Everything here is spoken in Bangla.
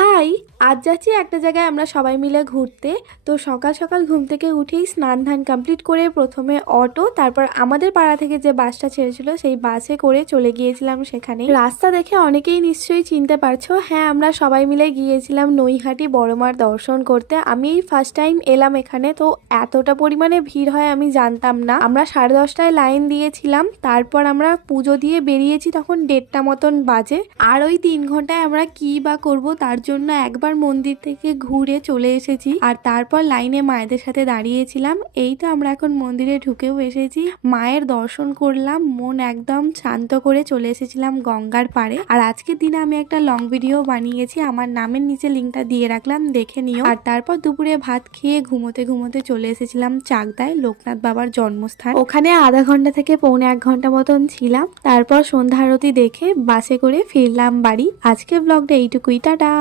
হাই, আজ যাচ্ছি একটা জায়গায় আমরা সবাই মিলে ঘুরতে। তো সকাল সকাল ঘুম থেকে উঠেই স্নান ধান কমপ্লিট করে প্রথমে অটো, তারপর আমাদের পাড়া থেকে যে বাসটা ছেড়েছিল সেই বাসে করে চলে গিয়েছিলাম সেখানে। রাস্তা দেখে অনেকেই নিশ্চয়ই চিনতে পারছো, হ্যাঁ আমরা সবাই মিলে গিয়েছিলাম নৈহাটি বড়মার দর্শন করতে। আমি এই ফার্স্ট টাইম এলাম এখানে, তো এতটা পরিমাণে ভিড় হয় আমি জানতাম না। আমরা 10:30টায় লাইন দিয়েছিলাম, তারপর আমরা পুজো দিয়ে বেরিয়েছি তখন 1:30টা মতন বাজে। আর ওই 3 ঘন্টায় আমরা কি বা করব, তার জন্য একবার মন্দির থেকে ঘুরে চলে এসেছি আর তারপর লাইনে মায়েদের সাথে দাঁড়িয়েছিলাম। এই তো আমরা এখন মন্দিরে ঢুকেও এসেছি, মায়ের দর্শন করলাম, মন একদম শান্ত করে চলে এসেছিলাম গঙ্গার পাড়ে। আর আজকের দিনে আমি একটা লং ভিডিও বানিয়েছি, আমার নামের নিচে লিঙ্কটা দিয়ে রাখলাম, দেখে নিও। আর তারপর দুপুরে ভাত খেয়ে ঘুমোতে ঘুমোতে চলে এসেছিলাম চাকদায়, লোকনাথ বাবার জন্মস্থান। ওখানে আধা ঘন্টা থেকে পৌনে 1 ঘন্টা মতন ছিলাম, তারপর সন্ধ্যা আরতি দেখে বাসে করে ফিরলাম বাড়ি। আজকে ব্লগটা এইটুকুই, টাটা।